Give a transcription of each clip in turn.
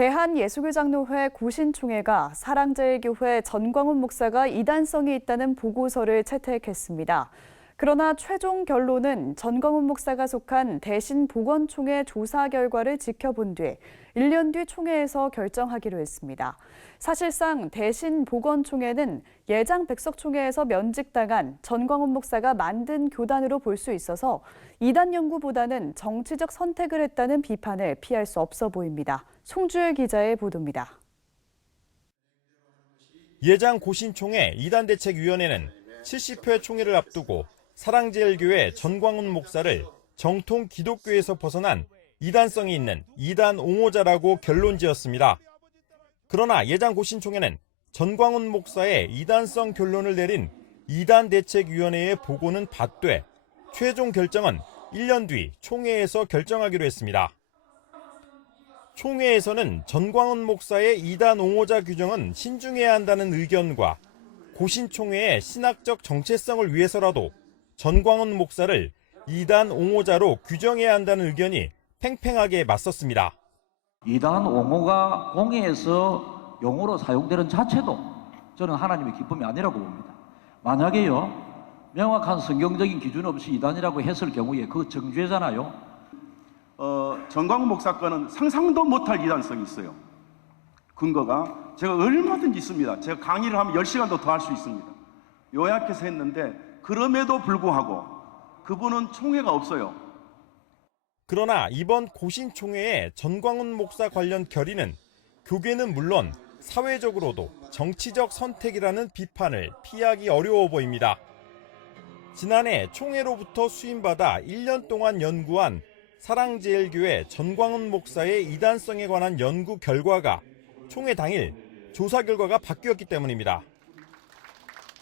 대한예수교장로회 고신총회가 사랑제일교회 전광훈 목사가 이단성이 있다는 보고서를 채택했습니다. 그러나 최종 결론은 전광훈 목사가 속한 대신보건총회 조사 결과를 지켜본 뒤 1년 뒤 총회에서 결정하기로 했습니다. 사실상 대신보건총회는 예장 백석총회에서 면직당한 전광훈 목사가 만든 교단으로 볼 수 있어서 이단 연구보다는 정치적 선택을 했다는 비판을 피할 수 없어 보입니다. 송주열 기자의 보도입니다. 예장 고신총회 이단대책위원회는 70회 총회를 앞두고 사랑제일교회 전광훈 목사를 정통 기독교에서 벗어난 이단성이 있는 이단 옹호자라고 결론지었습니다. 그러나 예장 고신총회는 전광훈 목사의 이단성 결론을 내린 이단대책위원회의 보고는 받되 최종 결정은 1년 뒤 총회에서 결정하기로 했습니다. 총회에서는 전광훈 목사의 이단 옹호자 규정은 신중해야 한다는 의견과 고신총회의 신학적 정체성을 위해서라도 전광훈 목사를 이단 옹호자로 규정해야 한다는 의견이 팽팽하게 맞섰습니다. 이단 옹호가 공회에서 용어로 사용되는 자체도 저는 하나님의 기쁨이 아니라고 봅니다. 만약에요, 명확한 성경적인 기준 없이 이단이라고 했을 경우에 그 정죄잖아요. 전광훈 목사 건은 상상도 못할 이단성이 있어요. 근거가 제가 얼마든지 있습니다. 제가 강의를 하면 10시간도 더 할 수 있습니다. 요약해서 했는데 그럼에도 불구하고 그분은 총회가 없어요. 그러나 이번 고신총회의 전광훈 목사 관련 결의는 교계는 물론 사회적으로도 정치적 선택이라는 비판을 피하기 어려워 보입니다. 지난해 총회로부터 수임받아 1년 동안 연구한 사랑제일교회 전광훈 목사의 이단성에 관한 연구 결과가 총회 당일 조사 결과가 바뀌었기 때문입니다.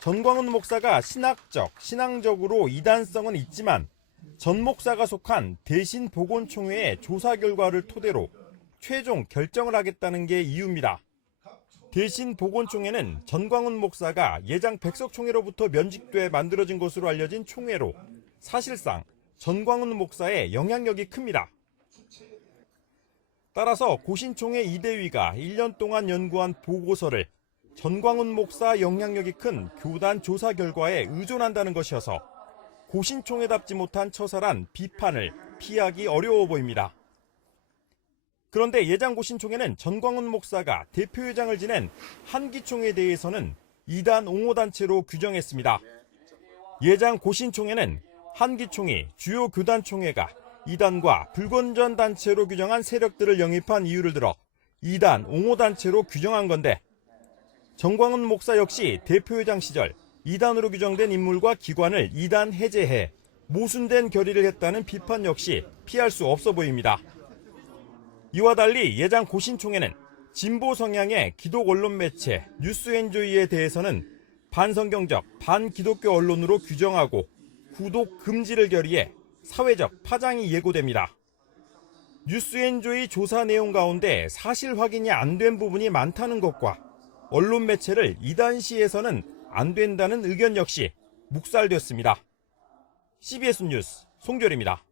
전광훈 목사가 신앙적으로 이단성은 있지만 전 목사가 속한 대신보건총회의 조사 결과를 토대로 최종 결정을 하겠다는 게 이유입니다. 대신보건총회는 전광훈 목사가 예장 백석총회로부터 면직돼 만들어진 것으로 알려진 총회로 사실상 전광훈 목사의 영향력이 큽니다. 따라서 고신총회 이대위가 1년 동안 연구한 보고서를 전광훈 목사 영향력이 큰 교단 조사 결과에 의존한다는 것이어서 고신총회답지 못한 처사란 비판을 피하기 어려워 보입니다. 그런데 예장 고신총회는 전광훈 목사가 대표회장을 지낸 한기총에 대해서는 이단 옹호단체로 규정했습니다. 예장 고신총회는 한기총이 주요 교단총회가 이단과 불건전 단체로 규정한 세력들을 영입한 이유를 들어 이단 옹호단체로 규정한 건데 전광훈 목사 역시 대표회장 시절 이단으로 규정된 인물과 기관을 이단 해제해 모순된 결의를 했다는 비판 역시 피할 수 없어 보입니다. 이와 달리 예장 고신총회는 진보 성향의 기독 언론 매체 뉴스엔조이에 대해서는 반성경적 반기독교 언론으로 규정하고 구독 금지를 결의해 사회적 파장이 예고됩니다. 뉴스엔조이 조사 내용 가운데 사실 확인이 안 된 부분이 많다는 것과 언론 매체를 이단시해서는 안 된다는 의견 역시 묵살됐습니다. CBS 뉴스 송주열입니다.